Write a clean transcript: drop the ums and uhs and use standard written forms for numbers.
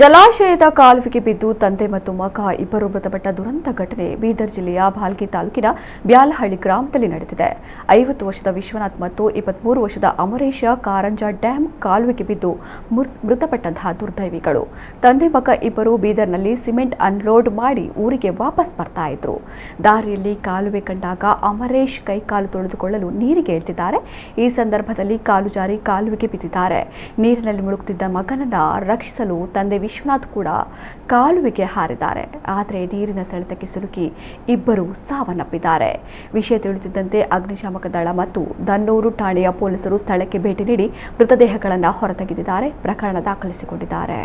ಜಲಾಶಯದ ಕಾಲುವೆಗೆ ಬಿದ್ದು ತಂದೆ ಮತ್ತು ಮಗ ಇಬ್ಬರು ಮೃತಪಟ್ಟ ದುರಂತ ಘಟನೆ ಬೀದರ್ ಜಿಲ್ಲೆಯ ಭಾಲ್ಕಿ ತಾಲೂಕಿನ ಬ್ಯಾಲಹಳ್ಳಿ ಗ್ರಾಮದಲ್ಲಿ ನಡೆದಿದೆ. 50 ವರ್ಷದ ವಿಶ್ವನಾಥ್ ಮತ್ತು 23 ವರ್ಷದ ಅಮರೇಶ ಕಾರಂಜ ಡ್ಯಾಂ ಕಾಲುವೆಗೆ ಬಿದ್ದು ಮೃತಪಟ್ಟಂತಹ ದುರ್ದೈವಿಗಳು. ತಂದೆ ಮಗ ಇಬ್ಬರು ಬೀದರ್ನಲ್ಲಿ ಸಿಮೆಂಟ್ ಅನ್ಲೋಡ್ ಮಾಡಿ ಊರಿಗೆ ವಾಪಸ್ ಬರ್ತಾ ಇದ್ರು. ದಾರಿಯಲ್ಲಿ ಕಾಲುವೆ ಕಂಡಾಗ ಅಮರೇಶ್ ಕೈಕಾಲು ತೊಳೆದುಕೊಳ್ಳಲು ನೀರಿಗೆ ಇಳಿದಿದ್ದಾರೆ. ಈ ಸಂದರ್ಭದಲ್ಲಿ ಕಾಲು ಜಾರಿ ಕಾಲುವೆಗೆ ಬಿದ್ದಿದ್ದಾರೆ. ನೀರಿನಲ್ಲಿ ಮುಳುಗುತ್ತಿದ್ದ ಮಗನನ್ನ ರಕ್ಷಿಸಲು ತಂದೆ ವಿಶ್ವನಾಥ್ ಕೂಡ ಕಾಲುವೆಗೆ ಹಾರಿದ್ದಾರೆ. ಆದರೆ ನೀರಿನ ಸೆಳೆತಕ್ಕೆ ಸಿಲುಕಿ ಇಬ್ಬರು ಸಾವನ್ನಪ್ಪಿದ್ದಾರೆ. ವಿಷಯ ತಿಳಿಯುತ್ತಿದ್ದಂತೆ ಅಗ್ನಿಶಾಮಕ ದಳ ಮತ್ತು ದನ್ನೂರು ಠಾಣೆಯ ಪೊಲೀಸರು ಸ್ಥಳಕ್ಕೆ ಭೇಟಿ ನೀಡಿ ಮೃತದೇಹಗಳನ್ನು ಹೊರತೆಗೆದಿದ್ದಾರೆ. ಪ್ರಕರಣ ದಾಖಲಿಸಿಕೊಂಡಿದ್ದಾರೆ.